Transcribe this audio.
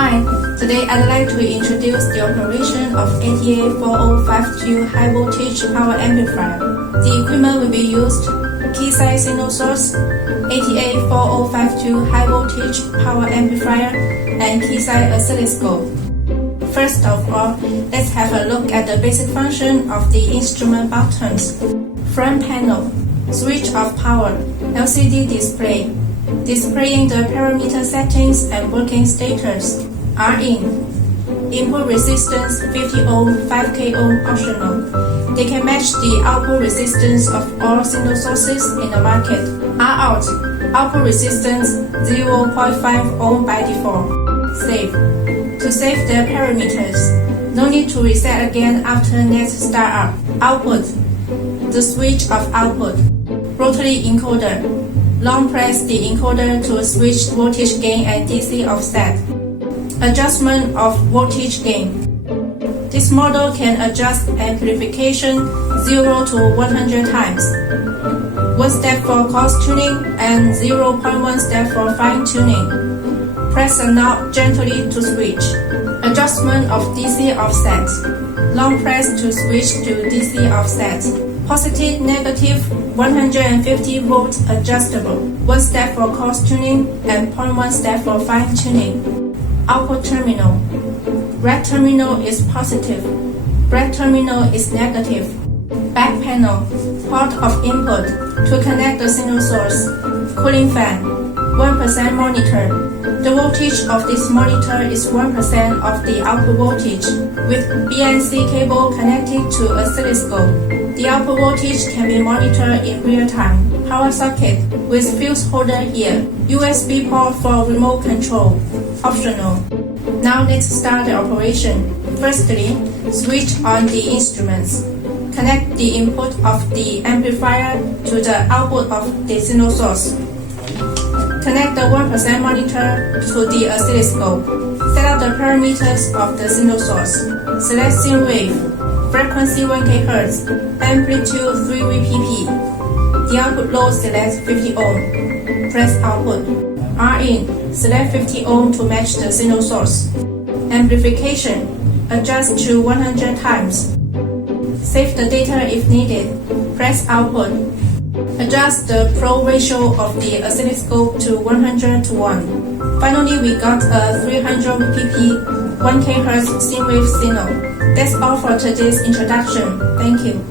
Hi, today I'd like to introduce the operation of ATA-4052 high voltage power amplifier. The equipment will be used: key size signal source, ATA-4052 high voltage power amplifier, and key size oscilloscope. First of all, let's have a look at the basic function of the instrument buttons. Front panel, switch of power, LCD display, displaying the parameter settings and working status. RIN, input resistance 50 ohm, 5K ohm optional. They can match the output resistance of all signal sources in the market. ROUT, output resistance 0.5 ohm by default. Save. To save the parameters, no need to reset again after next startup. Output, the switch of output. Rotary encoder, long press the encoder to switch voltage gain and DC offset. Adjustment of voltage gain. This model can adjust amplification 0 to 100 times. 1 step for coarse tuning and 0.1 step for fine tuning. Press the knob gently to switch. Adjustment of DC offset. Long press to switch to DC offset. Positive, negative, 150 volts adjustable. 1 step for coarse tuning and 0.1 step for fine tuning. Output terminal. Red terminal is positive. Red terminal is negative. Back panel. Port of input to connect the signal source. Cooling fan. 1% monitor. The voltage of this monitor is 1% of the output voltage. With BNC cable connected to oscilloscope, the output voltage can be monitored in real time. Power socket with fuse holder here. USB port for remote control. Optional. Now let's start the operation. Firstly, switch on the instruments. Connect the input of the amplifier to the output of the signal source. Connect the 1% monitor to the oscilloscope. Set up the parameters of the signal source. Select sine wave, frequency 1 kHz, amplitude 3 VPP. The output load select 50 ohm. Press output. RIN, select 50 ohm to match the signal source. Amplification, adjust to 100 times. Save the data if needed. Press output. Adjust the probe ratio of the oscilloscope to 100 to 1. Finally, we got a 300 VPP, 1 kHz sine wave signal. That's all for today's introduction. Thank you.